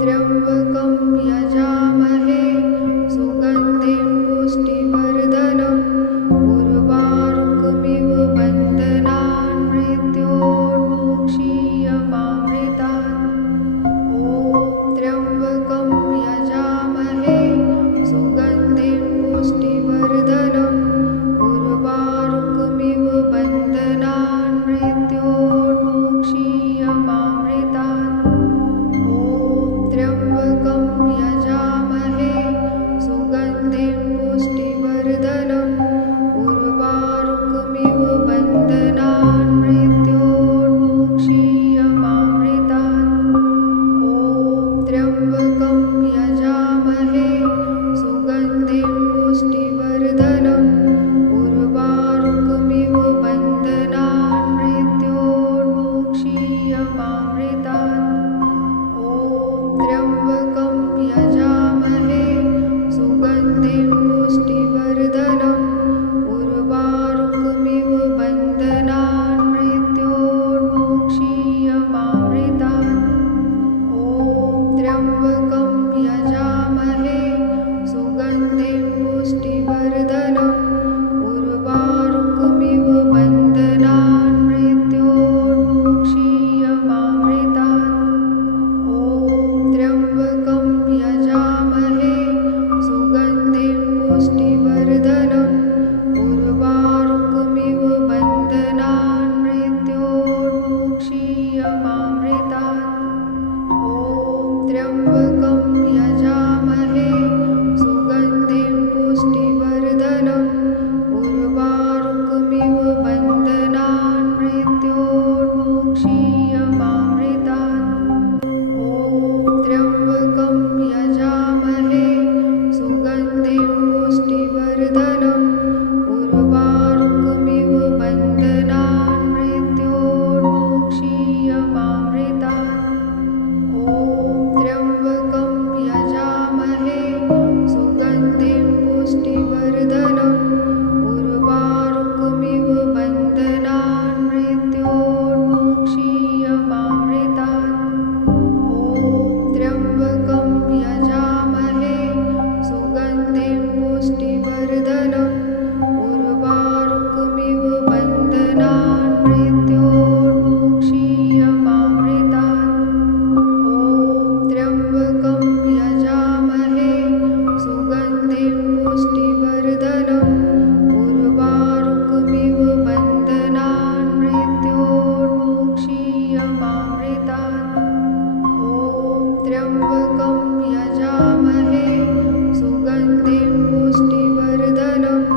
त्र्यम्बकं यजामहे सुगन्धिं पुष्टिवर्धनम् उर्वारुकमिव बन्धनान् मृत्योर्मुक्षीयमामृतात्। ॐ त्र्यम्बकं यजामहे सुगन्धिं पुष्टिवर्धनम् उर्वारुकमिव बन्धनान् मृत्योर्मुक्षीयमामृतात्। त्र्यम्बकं यजामहे सुगन्धिं पुष्टिवर्धनम् उर्वारुकमिव बन्धनान् मृत्योर्मुक्षीयमामृतात्। ॐ त्र्यम्बकं यजामहे सुगन्धिं पुष्टिवर्धनम् उर्वारुकमिव बन्धनान् मृत्योर्मुक्षीयमामृतात्। त्र्यम्बकं यजामहे सुगन्धिं पुष्टिवर्धनम् उर्वारुकमिव बन्धनान् मृत्योर्मुक्षीयमामृतात्। ॐ त्र्यम्बकं यजामहे सुगन्धिं पुष्टिवर्धनम् उर्वारुकमिव बन्धनान् मृत्योर्मुक्षीयमामृतात्। त्र्यम्बकं यजामहे सुगन्धिं पुष्टिवर्धनम् उर्वारुकमिव बन्धनान् मृत्योर्मुक्षीयमामृतात्। ॐ त्र्यम्बकं यजामहे सुगन्धिं पुष्टिवर्धनम् उर्वारुकमिव बन्धनान् मृत्योर्मुक्षीयमामृतात्। त्र्यम्बकं यजामहे सुगन्धिं पुष्टिवर्धनम् उर्वारुकमिव बन्धनान् मृत्योर्मुक्षीयमामृतात्। ॐ त्र्यम्बकं यजामहे सुगन्धिं पुष्टिवर्धनम् उर्वारुकमिव बन्धनान् मृत्योर्मुक्षीयमामृतात्। त्र्यम्बकं यजामहे सुगन्धिं पुष्टिवर्धनम् उर्वारुकमिव बन्धनान् मृत्योर्मुक्षीयमामृतात्। त्र्यम्बकं यजामहे सुगन्धिं पुष्टिवर्धनम् उर्वारुकमिव बन्धनान् मृत्योर्मुक्षीयमामृतात्। त्र्यम्बकं यजामहे सुगन्धिं पुष्टिवर्धनम्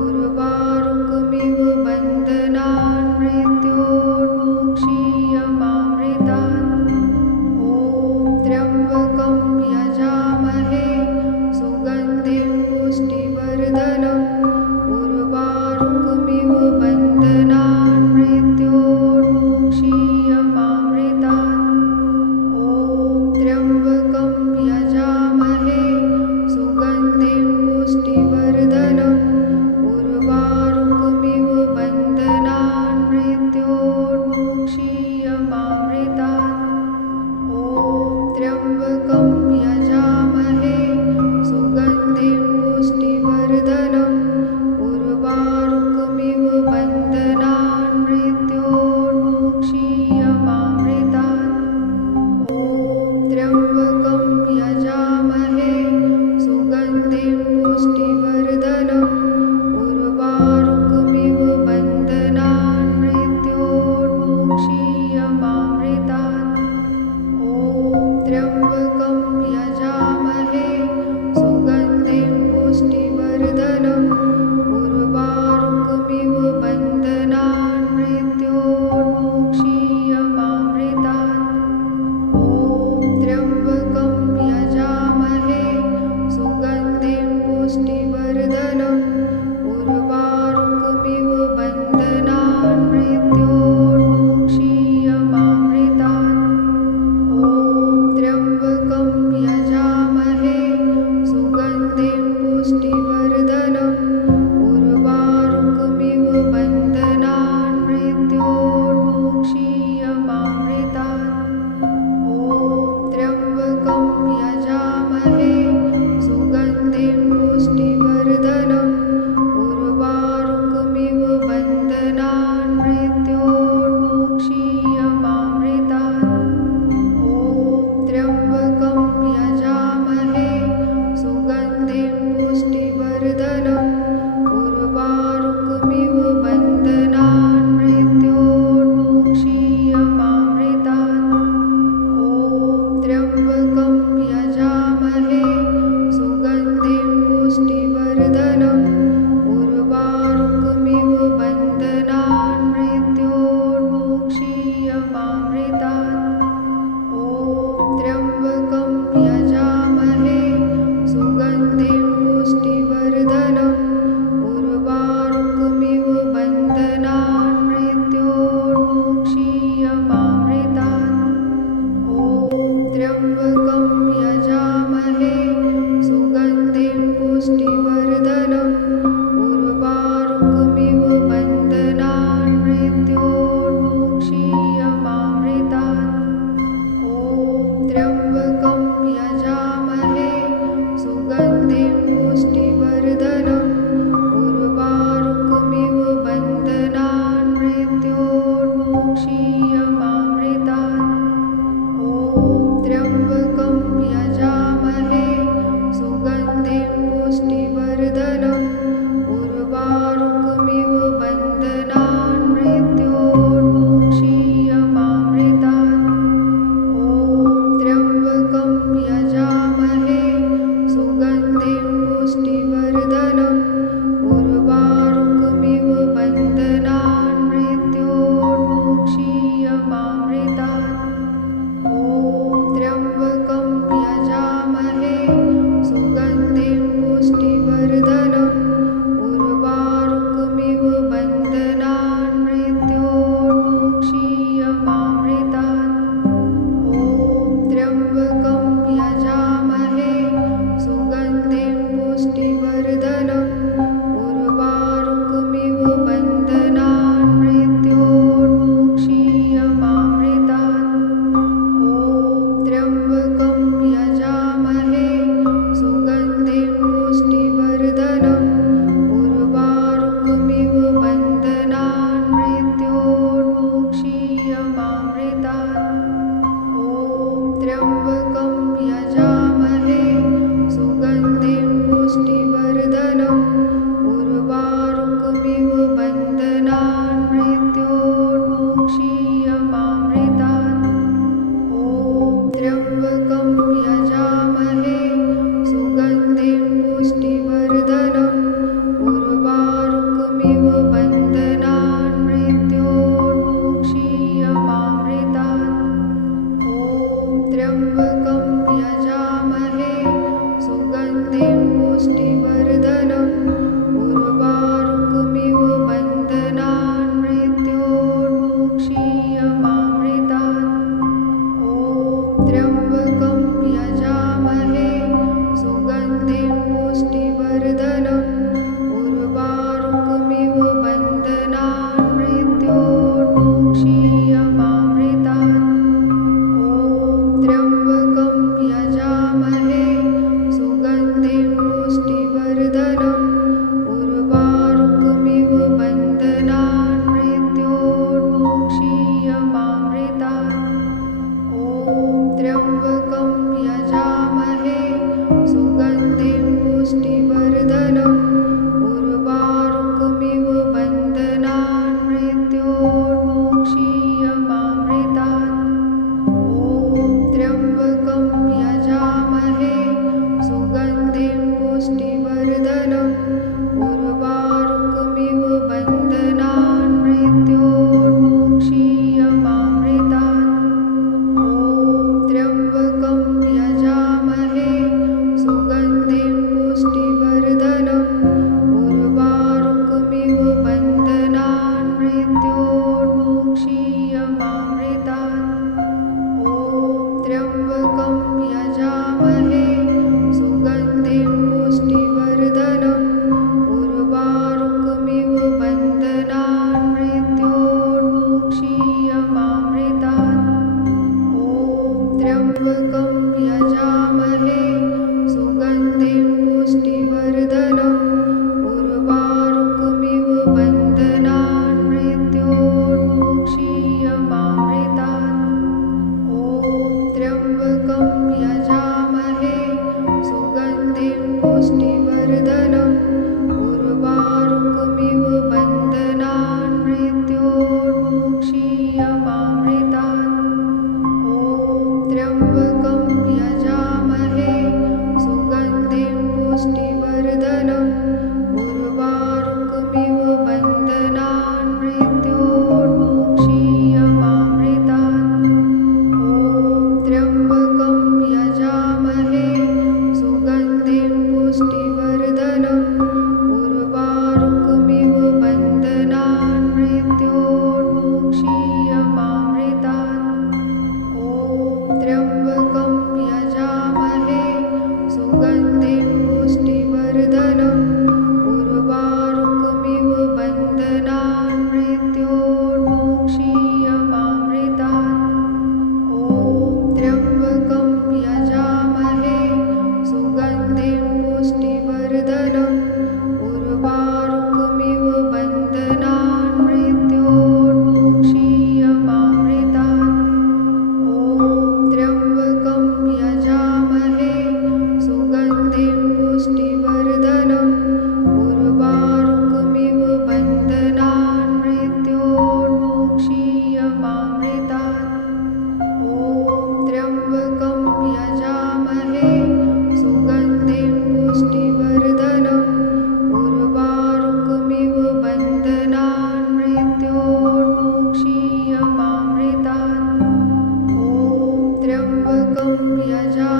उर्वारुकमिव बन्धनान् मृत्योर्मुक्षीयमामृतात्। त्र्यम्बकं यजामहे सुगन्धिं पुष्टिवर्धनम् उर्वारुकमिव बन्धनान् मृत्योर्मुक्षीयमामृतात्। त्र्यम्बकं यजामहे सुगन्धिं पुष्टिवर्धनम् उर्वारुकमिव बन्धनान् मृत्योर्मुक्षीयमामृतात्। त्र्यम्बकं यजामहे सुगन्धिं पुष्टिवर्धनम् उर्वारुकमिव बन्धनान् मृत्योर्मुक्षीयमामृतात्। त्र्यम्बकं यजामहे सुगन्धिं पुष्टिवर्धनम् उर्वारुकमिव बन्धनान् मृत्योर्मुक्षीयमामृतात्। त्र्यम्बकं यजामहे सुगन्धिं पुष्टिवर्धनम् उर्वारुकमिव बन्धनान् मृत्योर्मुक्षीयमामृतात्। त्र्यम्बकं त्र्यम्बकं यजामहे सुगन्धिं पुष्टिवर्धनम् उर्वारुकमिव बन्धनान् मृत्योर्मुक्षीयमामृतात्। ॐ त्र्यम्बकं यजामहे सुगन्धिं पुष्टिवर्धनम् उर्वारुकमिव बन्धनान् मृत्योर्मुक्षीयमामृतात्। ॐ त्र्यम्बकं यजामहे सुगन्धिं पुष्टिवर्धनम् उर्वारुकमिव बन्धनान् मृत्योर्मुक्षीयमामृतात्। ॐ त्र्यम्बकं यजामहे सुगन्धिं पुष्टिवर्धनम् उर्वारुकमिव बन्धनान् मृत्योर्मुक्षीयमामृतात्। ॐ त्र्यम्बकं यजामहे सुगन्धिं पुष्टिवर्धनम् उर्वारुकमिव बन्धनान् मृत्योर्मुक्षीयमामृतात्। ॐ त्र्यम्बकं यजामहे सुगन्धिं पुष्टिवर्धनम् उर्वारुकमिव बन्धनान् मृत्योर्मुक्षीयमामृतात्। ॐ त्र्यम्बकं यजामहे सुगन्धिं पुष्टिवर्धनम् उर्वारुकमिव बन्धनान् मृत्योर्मुक्षीयमामृतात्। ॐ त्र्यम्बकं यजामहे सुगन्धिं पुष्टिवर्धनम् उर्वारुकमिव बन्धनान् मृत्योर्मुक्षीयमामृतात्। ॐ त्र्यम्बकं यजामहे सुगन्धिं पुष्टिवर्धनम् उर्वारुकमिव बन्धनान् मृत्योर्मुक्षीयमामृतात्। ॐ त्र्यम्बकं यजामहे सुगन्धिं पुष्टिवर्धनम् उर्वारुकमिव बन्धनान् मृत्योर्मुक्षीयमामृतात्। ॐ त्र्यम्बकं यजामहे सुगन्धिं पुष्टिवर्धनम् उर्वारुकमिव बन्धनान् मृत्योर्मुक्षीयमामृतात्। ॐ त्र्यम्बकं यजामहे सुगन्धिं पुष्टिवर्धनम् उर्वारुकमिव बन्धनान् मृत्योर्मुक्षीयमामृतात्। ॐ त्र्यम्बकं यजामहे सुगन्धिं पुष्टिवर्धनम् उर्वारुकमिव बन्धनान् मृत्योर्मुक्षीयमामृतात्। ॐ त्र्यम्बकं यजामहे सुगन्धिं पुष्टिवर्धनम् उर्वारुकमिव बन्धनान् मृत्योर्मुक्षीयमामृतात्। ॐ त्र्यम्बकं यजामहे सुगन्धिं पुष्टिवर्धनम् उर्वारुकमिव बन्धनान् मृत्योर्मुक्षीयमामृतात्। ॐ त्र्यम्बकं यजामहे सुगन्धिं पुष्टिवर्धनम् उर्वारुकमिव बन्धनान् मृत्योर्मुक्षीयमामृतात्। ॐ त्र्यम्बकं यजामहे सुगन्धिं पुष्टिवर्धनम् उर्वारुकमिव बन्धनान् मृत्योर्मुक्षीयमामृतात्। ॐ त्र्यम्बकं यजामहे सुगन्धिं पुष्टिवर्धनम् उर्वारुकमिव बन्धनान् मृत्योर्मुक्षीयमामृतात्। ॐ त्र्यम्बकं यजामहे सुगन्धिं पुष्टिवर्धनम् उर्वारुकमिव बन्धनान् मृत्योर्मुक्षीयमामृतात्। ॐ त्र्यम्बकं यजामहे